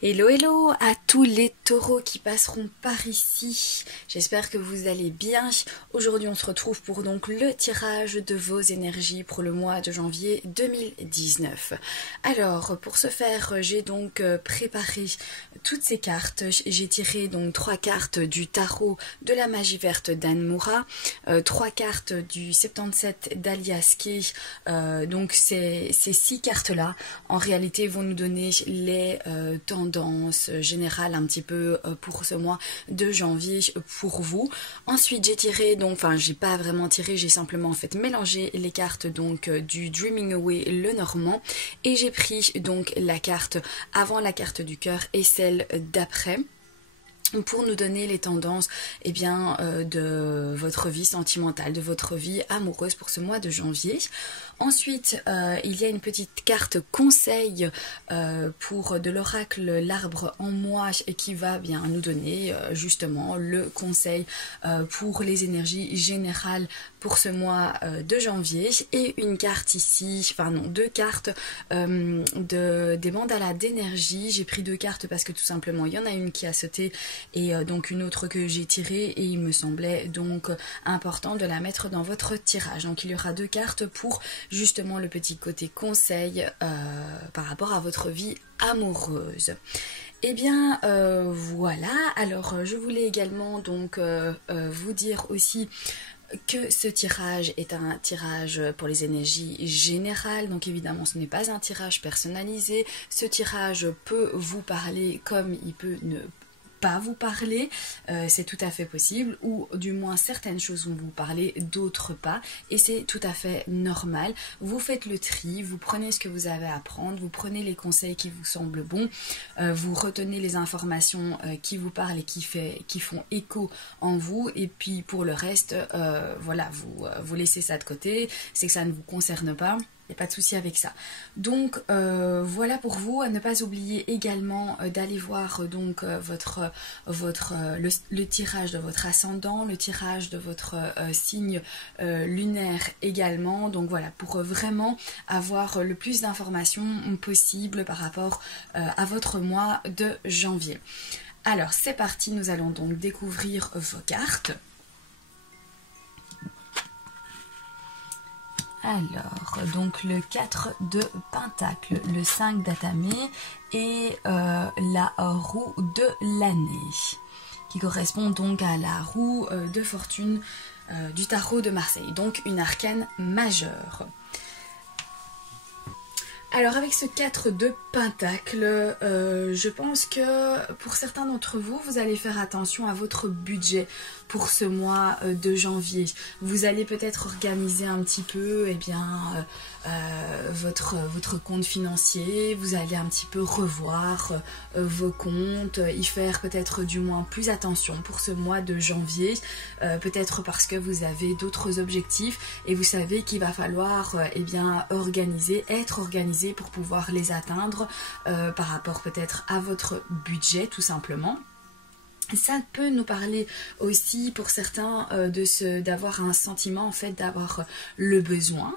Hello hello à tous les taureaux qui passeront par ici, j'espère que vous allez bien. Aujourd'hui on se retrouve pour donc le tirage de vos énergies pour le mois de janvier 2019. Alors pour ce faire j'ai donc préparé toutes ces cartes, j'ai tiré donc 3 cartes du tarot de la magie verte d'Anne Moura, 3 cartes du 77 d'Alias Kay, donc ces 6 cartes là en réalité vont nous donner les tendances générale un petit peu pour ce mois de janvier pour vous. Ensuite j'ai tiré donc, enfin j'ai pas vraiment tiré, j'ai simplement en fait mélangé les cartes donc du Dreaming Away le normand et j'ai pris donc la carte avant la carte du cœur et celle d'après pour nous donner les tendances de votre vie sentimentale, de votre vie amoureuse pour ce mois de janvier. Ensuite, il y a une petite carte conseil pour de l'oracle l'arbre en moi qui va bien nous donner justement le conseil pour les énergies générales pour ce mois de janvier et une carte ici, enfin non, 2 cartes des mandalas d'énergie. J'ai pris 2 cartes parce que tout simplement il y en a une qui a sauté et donc une autre que j'ai tirée et il me semblait donc important de la mettre dans votre tirage. Donc il y aura 2 cartes pour justement le petit côté conseil par rapport à votre vie amoureuse. Et bien voilà, alors je voulais également donc vous dire aussi que ce tirage est un tirage pour les énergies générales, donc évidemment ce n'est pas un tirage personnalisé. Ce tirage peut vous parler comme il peut ne pas vous parler, c'est tout à fait possible, ou du moins certaines choses vont vous parler, d'autres pas, et c'est tout à fait normal. Vous faites le tri, vous prenez ce que vous avez à prendre, vous prenez les conseils qui vous semblent bons, vous retenez les informations qui vous parlent et qui font écho en vous, et puis pour le reste, voilà, vous laissez ça de côté, c'est que ça ne vous concerne pas. Il n'y a pas de souci avec ça. Donc voilà pour vous. À ne pas oublier également d'aller voir donc le tirage de votre ascendant, le tirage de votre signe lunaire également. Donc voilà, pour vraiment avoir le plus d'informations possible par rapport à votre mois de janvier. Alors c'est parti, nous allons donc découvrir vos cartes. Alors, donc le 4 de Pentacle, le 5 d'Atamé et la roue de l'année, qui correspond donc à la roue de fortune du tarot de Marseille, donc une arcane majeure. Alors avec ce 4 de Pentacle, je pense que pour certains d'entre vous, vous allez faire attention à votre budget pour ce mois de janvier. Vous allez peut-être organiser un petit peu votre compte financier, vous allez un petit peu revoir vos comptes, y faire peut-être du moins plus attention pour ce mois de janvier, peut-être parce que vous avez d'autres objectifs et vous savez qu'il va falloir être organisé pour pouvoir les atteindre par rapport peut-être à votre budget tout simplement. Ça peut nous parler aussi pour certains d'avoir un sentiment en fait d'avoir le besoin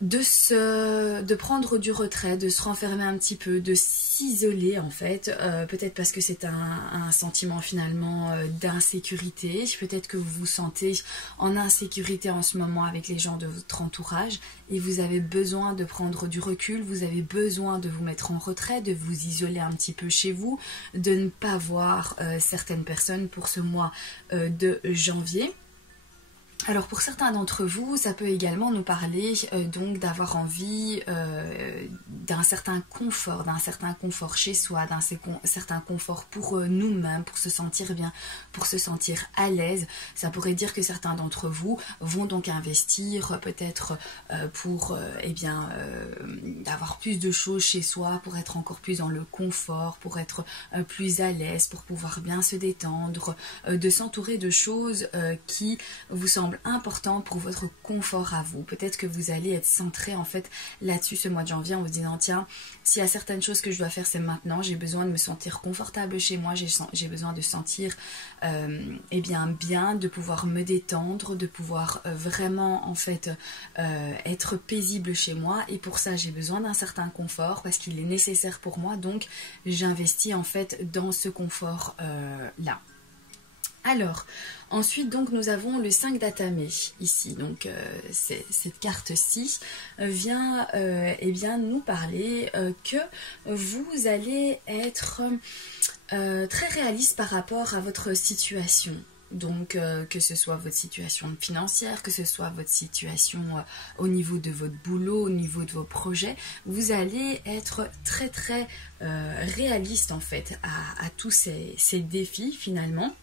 de prendre du retrait, de se renfermer un petit peu, de s'isoler en fait, peut-être parce que c'est un sentiment finalement d'insécurité, peut-être que vous vous sentez en insécurité en ce moment avec les gens de votre entourage et vous avez besoin de prendre du recul, vous avez besoin de vous mettre en retrait, de vous isoler un petit peu chez vous, de ne pas voir certaines personnes pour ce mois de janvier. Alors pour certains d'entre vous, ça peut également nous parler donc d'avoir envie d'un certain confort chez soi, d'un certain confort pour nous-mêmes, pour se sentir bien, pour se sentir à l'aise. Ça pourrait dire que certains d'entre vous vont donc investir peut-être pour avoir plus de choses chez soi, pour être encore plus dans le confort, pour être plus à l'aise, pour pouvoir bien se détendre, de s'entourer de choses qui vous semblent semble important pour votre confort à vous. Peut-être que vous allez être centré en fait là-dessus ce mois de janvier en vous disant tiens, s'il y a certaines choses que je dois faire c'est maintenant, j'ai besoin de me sentir confortable chez moi, j'ai besoin de sentir bien, de pouvoir me détendre, de pouvoir vraiment en fait être paisible chez moi, et pour ça j'ai besoin d'un certain confort parce qu'il est nécessaire pour moi, donc j'investis en fait dans ce confort là. Alors, ensuite, donc, nous avons le 5 d'Atame ici. Donc, cette carte-ci vient nous parler que vous allez être très réaliste par rapport à votre situation. Donc, que ce soit votre situation financière, que ce soit votre situation au niveau de votre boulot, au niveau de vos projets, vous allez être très très réaliste en fait à tous ces défis finalement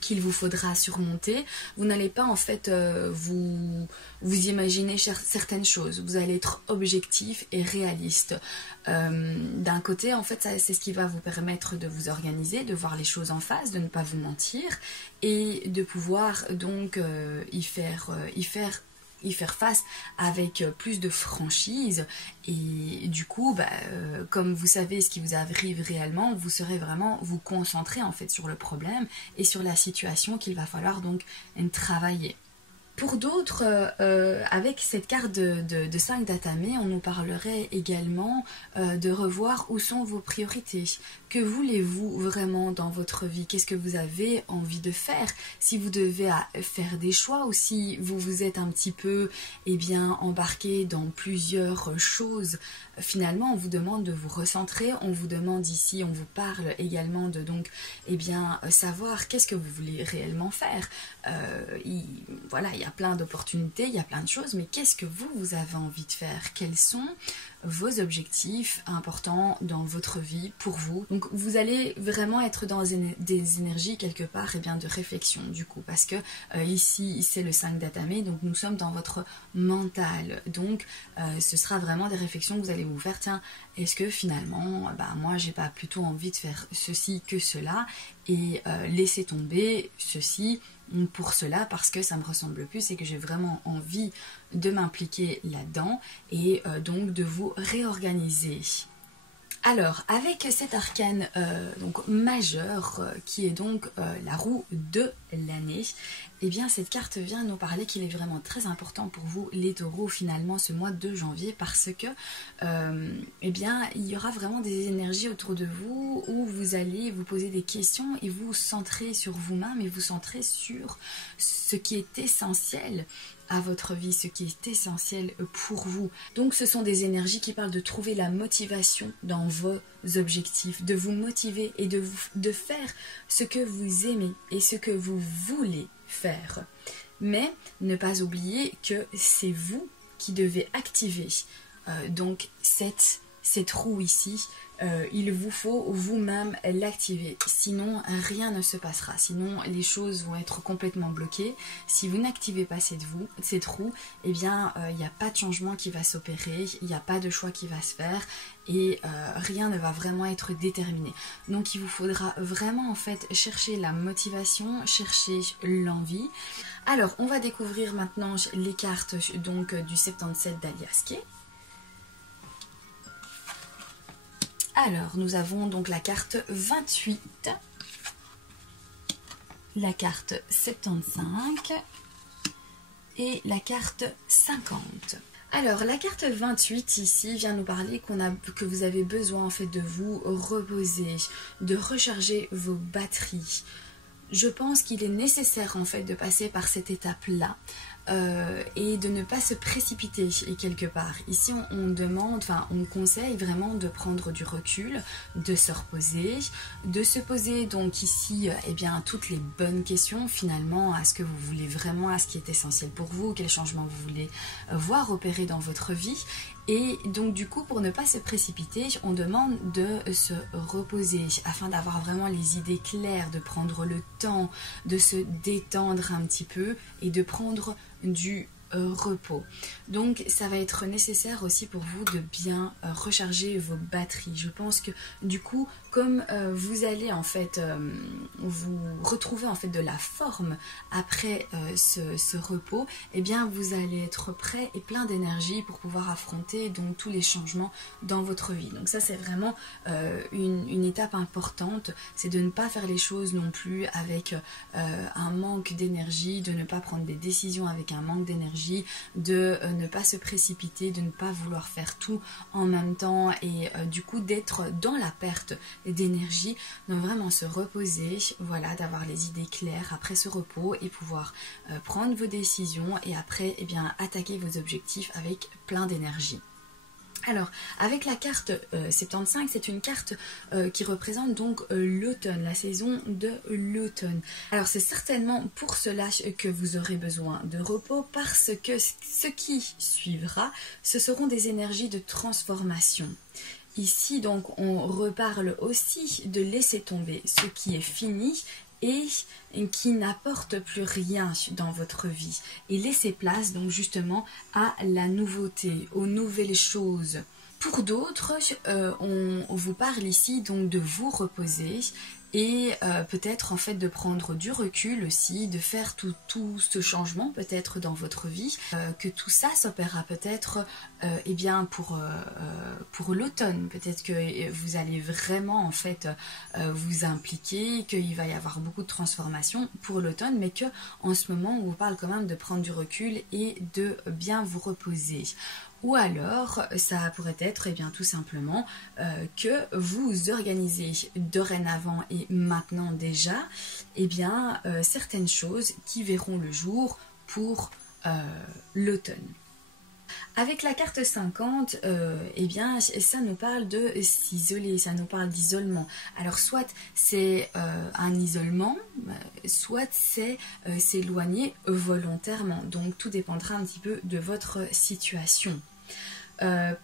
qu'il vous faudra surmonter. Vous n'allez pas en fait vous imaginer certaines choses. Vous allez être objectif et réaliste. D'un côté, en fait, c'est ce qui va vous permettre de vous organiser, de voir les choses en face, de ne pas vous mentir et de pouvoir donc y faire face avec plus de franchise, et du coup comme vous savez ce qui vous arrive réellement, vous serez vraiment vous concentrer en fait sur le problème et sur la situation qu'il va falloir donc travailler. Pour d'autres, avec cette carte de 5 d'Atame, on nous parlerait également de revoir où sont vos priorités. Que voulez-vous vraiment dans votre vie? Qu'est-ce que vous avez envie de faire? Si vous devez faire des choix, ou si vous vous êtes un petit peu embarqué dans plusieurs choses, finalement on vous demande de vous recentrer, on vous demande ici, on vous parle également de donc savoir qu'est-ce que vous voulez réellement faire. Voilà, il y a plein d'opportunités, il y a plein de choses, mais qu'est-ce que vous avez envie de faire? Quels sont vos objectifs importants dans votre vie pour vous? Donc vous allez vraiment être dans des énergies quelque part de réflexion du coup, parce que ici c'est le 5 d'Atame, donc nous sommes dans votre mental, donc ce sera vraiment des réflexions que vous allez vous faire. Tiens, est-ce que finalement moi j'ai pas plutôt envie de faire ceci que cela, et laisser tomber ceci pour cela parce que ça me ressemble plus et que j'ai vraiment envie de m'impliquer là-dedans, et donc de vous réorganiser. Alors, avec cet arcane donc majeur qui est donc la roue de l'année, cette carte vient nous parler qu'il est vraiment très important pour vous les taureaux finalement ce mois de janvier, parce que il y aura vraiment des énergies autour de vous où vous allez vous poser des questions et vous centrer sur vous-même et vous centrer sur ce qui est essentiel à votre vie, ce qui est essentiel pour vous. Donc ce sont des énergies qui parlent de trouver la motivation dans vos objectifs, de vous motiver et de faire ce que vous aimez et ce que vous voulez faire. Mais ne pas oublier que c'est vous qui devez activer donc cette roue ici. Il vous faut vous-même l'activer, sinon rien ne se passera, sinon les choses vont être complètement bloquées. Si vous n'activez pas cette roue, il n'y a pas de changement qui va s'opérer, il n'y a pas de choix qui va se faire, et rien ne va vraiment être déterminé. Donc il vous faudra vraiment en fait chercher la motivation, chercher l'envie. Alors on va découvrir maintenant les cartes donc du 77 d'Aliaske. Alors, nous avons donc la carte 28, la carte 75 et la carte 50. Alors, la carte 28 ici vient nous parler que vous avez besoin en fait de vous reposer, de recharger vos batteries. Je pense qu'il est nécessaire en fait de passer par cette étape-là. Et de ne pas se précipiter quelque part. Ici on conseille vraiment de prendre du recul, de se reposer, de se poser donc ici toutes les bonnes questions finalement à ce que vous voulez vraiment, à ce qui est essentiel pour vous, quel changement vous voulez voir opérer dans votre vie. Et donc du coup, pour ne pas se précipiter, on demande de se reposer afin d'avoir vraiment les idées claires, de prendre le temps de se détendre un petit peu et de prendre du repos. Donc ça va être nécessaire aussi pour vous de bien recharger vos batteries. Je pense que du coup, comme vous allez en fait vous retrouver en fait de la forme après ce repos, eh bien vous allez être prêt et plein d'énergie pour pouvoir affronter donc tous les changements dans votre vie. Donc ça c'est vraiment une étape importante, c'est de ne pas faire les choses non plus avec un manque d'énergie, de ne pas prendre des décisions avec un manque d'énergie, de ne pas se précipiter, de ne pas vouloir faire tout en même temps et du coup d'être dans la perte d'énergie. Donc vraiment se reposer, voilà, d'avoir les idées claires après ce repos et pouvoir prendre vos décisions et après eh bien attaquer vos objectifs avec plein d'énergie. Alors, avec la carte 75, c'est une carte qui représente donc l'automne, la saison de l'automne. Alors, c'est certainement pour cela que vous aurez besoin de repos parce que ce qui suivra, ce seront des énergies de transformation. Ici, donc, on reparle aussi de laisser tomber ce qui est fini et qui n'apporte plus rien dans votre vie. Et laissez place donc justement à la nouveauté, aux nouvelles choses. Pour d'autres, on vous parle ici donc de vous reposer et peut-être en fait de prendre du recul aussi, de faire tout ce changement peut-être dans votre vie, que tout ça s'opérera peut-être eh bien pour l'automne. Peut-être que vous allez vraiment en fait vous impliquer, qu'il va y avoir beaucoup de transformations pour l'automne, mais que en ce moment on vous parle quand même de prendre du recul et de bien vous reposer. Ou alors, ça pourrait être eh bien, tout simplement que vous organisez dorénavant et maintenant déjà eh bien, certaines choses qui verront le jour pour l'automne. Avec la carte 50, eh bien, ça nous parle de s'isoler, ça nous parle d'isolement. Alors soit c'est un isolement, soit c'est s'éloigner volontairement. Donc tout dépendra un petit peu de votre situation.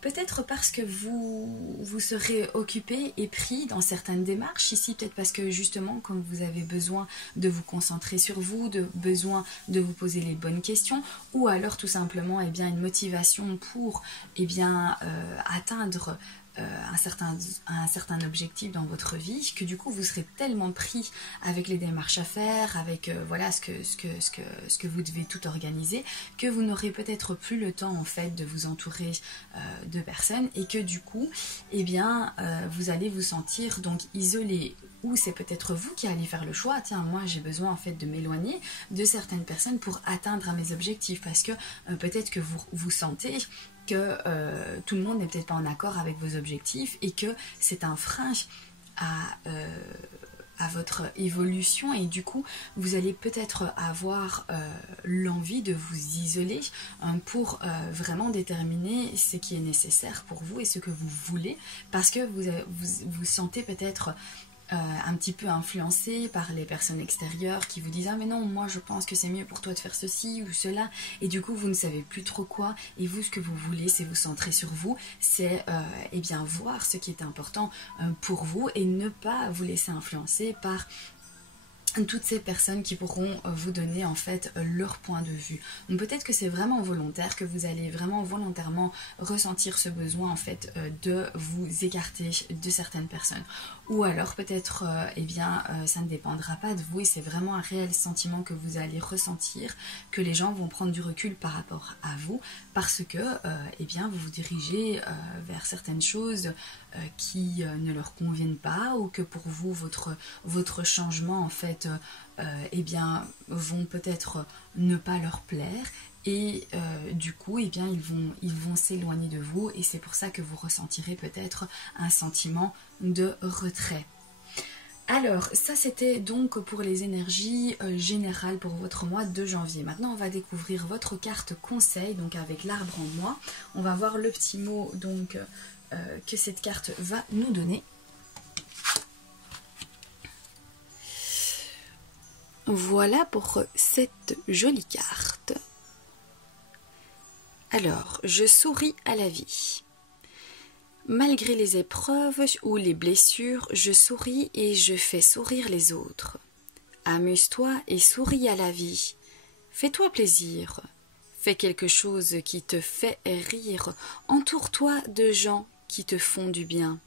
Peut-être parce que vous serez occupé et pris dans certaines démarches ici, peut-être parce que justement comme vous avez besoin de vous concentrer sur vous, besoin de vous poser les bonnes questions, ou alors tout simplement eh bien, une motivation pour eh bien, atteindre un certain objectif dans votre vie, que du coup vous serez tellement pris avec les démarches à faire, avec voilà ce que vous devez tout organiser, que vous n'aurez peut-être plus le temps en fait de vous entourer de personnes et que du coup eh bien vous allez vous sentir donc isolé, ou c'est peut-être vous qui allez faire le choix, tiens moi j'ai besoin en fait de m'éloigner de certaines personnes pour atteindre mes objectifs, parce que peut-être que vous sentez que tout le monde n'est peut-être pas en accord avec vos objectifs et que c'est un frein à votre évolution, et du coup vous allez peut-être avoir l'envie de vous isoler pour vraiment déterminer ce qui est nécessaire pour vous et ce que vous voulez, parce que vous sentez peut-être un petit peu influencé par les personnes extérieures qui vous disent « Ah mais non, moi je pense que c'est mieux pour toi de faire ceci ou cela » et du coup vous ne savez plus trop quoi, et vous ce que vous voulez c'est vous centrer sur vous, c'est eh bien voir ce qui est important pour vous et ne pas vous laisser influencer par toutes ces personnes qui pourront vous donner en fait leur point de vue. Donc peut-être que c'est vraiment volontaire, que vous allez vraiment volontairement ressentir ce besoin en fait de vous écarter de certaines personnes. Ou alors peut-être eh bien ça ne dépendra pas de vous et c'est vraiment un réel sentiment que vous allez ressentir, que les gens vont prendre du recul par rapport à vous, parce que eh bien vous vous dirigez vers certaines choses qui ne leur conviennent pas, ou que pour vous votre changement en fait eh bien vont peut-être ne pas leur plaire, et du coup eh bien ils vont s'éloigner de vous, et c'est pour ça que vous ressentirez peut-être un sentiment de retrait. Alors, ça c'était donc pour les énergies générales pour votre mois de janvier. Maintenant, on va découvrir votre carte conseil, donc avec l'arbre en moi. On va voir le petit mot donc que cette carte va nous donner. Voilà pour cette jolie carte. Alors, je souris à la vie. Malgré les épreuves ou les blessures, je souris et je fais sourire les autres. Amuse-toi et souris à la vie. Fais-toi plaisir. Fais quelque chose qui te fait rire. Entoure-toi de gens qui te font du bien.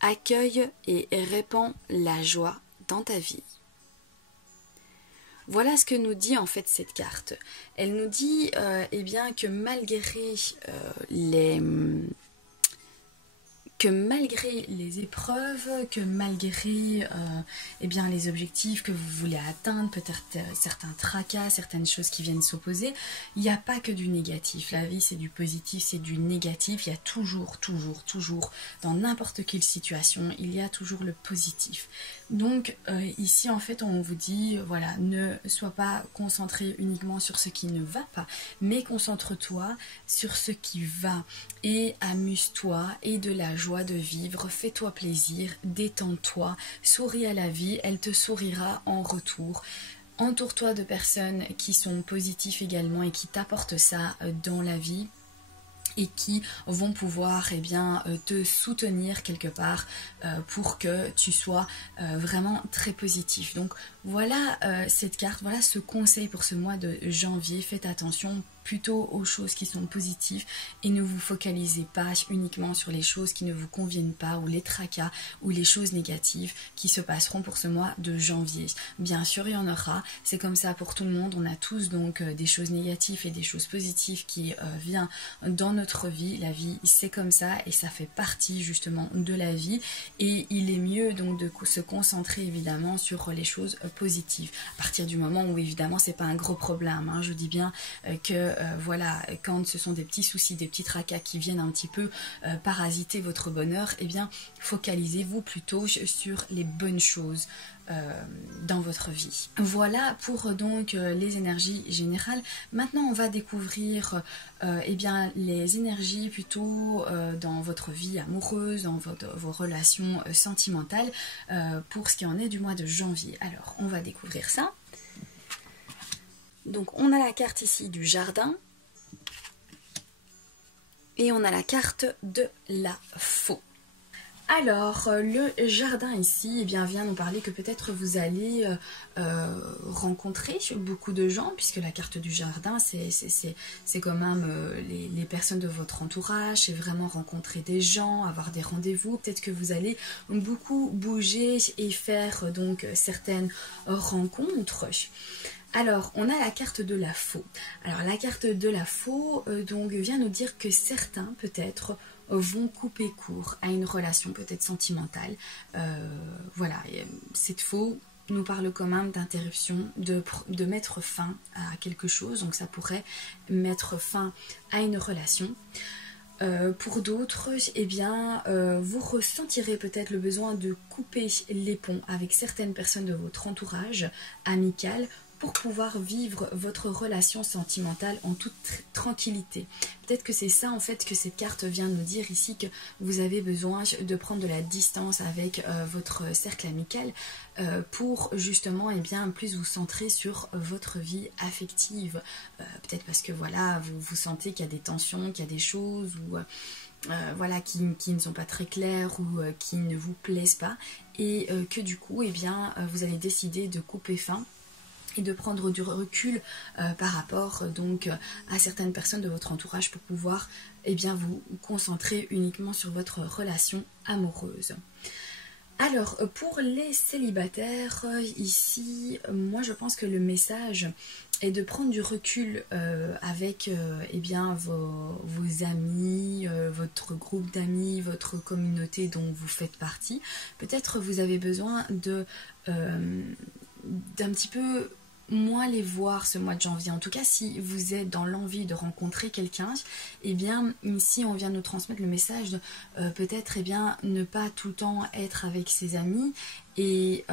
Accueille et répands la joie dans ta vie. Voilà ce que nous dit en fait cette carte. Elle nous dit eh bien, que malgré les épreuves, que malgré eh bien, les objectifs que vous voulez atteindre, peut-être certains tracas, certaines choses qui viennent s'opposer, il n'y a pas que du négatif. La vie, c'est du positif, c'est du négatif. Il y a toujours, dans n'importe quelle situation, il y a toujours le positif. Donc ici, en fait, on vous dit, voilà, ne sois pas concentré uniquement sur ce qui ne va pas, mais concentre-toi sur ce qui va et amuse-toi et de la joie de vivre, fais-toi plaisir, détends-toi, souris à la vie, elle te sourira en retour. Entoure-toi de personnes qui sont positives également et qui t'apportent ça dans la vie et qui vont pouvoir eh bien, te soutenir quelque part pour que tu sois vraiment très positif. Donc voilà cette carte, voilà ce conseil pour ce mois de janvier. Faites attention plutôt aux choses qui sont positives et ne vous focalisez pas uniquement sur les choses qui ne vous conviennent pas ou les tracas ou les choses négatives qui se passeront pour ce mois de janvier. Bien sûr, il y en aura, c'est comme ça pour tout le monde, on a tous donc des choses négatives et des choses positives qui viennent dans notre vie. La vie, c'est comme ça et ça fait partie justement de la vie et il est mieux donc de se concentrer évidemment sur les choses positives. À partir du moment où évidemment c'est pas un gros problème, hein, je dis bien que voilà, quand ce sont des petits soucis, des petits tracas qui viennent un petit peu parasiter votre bonheur, eh bien focalisez-vous plutôt sur les bonnes choses dans votre vie. Voilà pour donc les énergies générales. Maintenant on va découvrir eh bien, les énergies plutôt dans votre vie amoureuse, dans vos relations sentimentales pour ce qui en est du mois de janvier. Alors on va découvrir ça. Donc on a la carte ici du jardin et on a la carte de la faux. Alors le jardin ici eh bien, vient nous parler que peut-être vous allez rencontrer beaucoup de gens, puisque la carte du jardin c'est quand même les personnes de votre entourage, c'est vraiment rencontrer des gens, avoir des rendez-vous. Peut-être que vous allez beaucoup bouger et faire donc certaines rencontres. Alors, on a la carte de la faux. Alors, la carte de la faux donc, vient nous dire que certains, peut-être, vont couper court à une relation peut-être sentimentale. Voilà, cette faux nous parle quand même d'interruption, de mettre fin à quelque chose. Donc, ça pourrait mettre fin à une relation. Pour d'autres, eh bien, vous ressentirez peut-être le besoin de couper les ponts avec certaines personnes de votre entourage amical pour pouvoir vivre votre relation sentimentale en toute tranquillité. Peut-être que c'est ça en fait que cette carte vient nous dire ici, que vous avez besoin de prendre de la distance avec votre cercle amical pour justement eh bien, plus vous centrer sur votre vie affective. Peut-être parce que voilà, vous sentez qu'il y a des tensions, qu'il y a des choses ou voilà, qui ne sont pas très claires ou qui ne vous plaisent pas et que du coup eh bien, vous avez décidé de couper fin et de prendre du recul par rapport donc à certaines personnes de votre entourage pour pouvoir eh bien, vous concentrer uniquement sur votre relation amoureuse. Alors pour les célibataires ici, moi je pense que le message est de prendre du recul avec eh bien, vos amis, votre groupe d'amis, votre communauté dont vous faites partie. Peut-être vous avez besoin d'un petit peu moins les voir ce mois de janvier. En tout cas, si vous êtes dans l'envie de rencontrer quelqu'un, eh bien, ici, on vient nous transmettre le message de peut-être, eh bien, ne pas tout le temps être avec ses amis et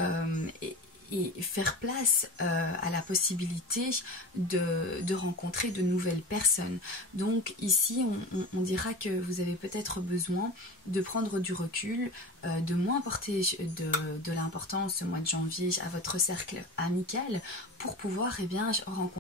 faire place à la possibilité de rencontrer de nouvelles personnes. Donc ici, on dira que vous avez peut-être besoin de prendre du recul, de moins porter de l'importance ce mois de janvier à votre cercle amical pour pouvoir eh bien, rencontrer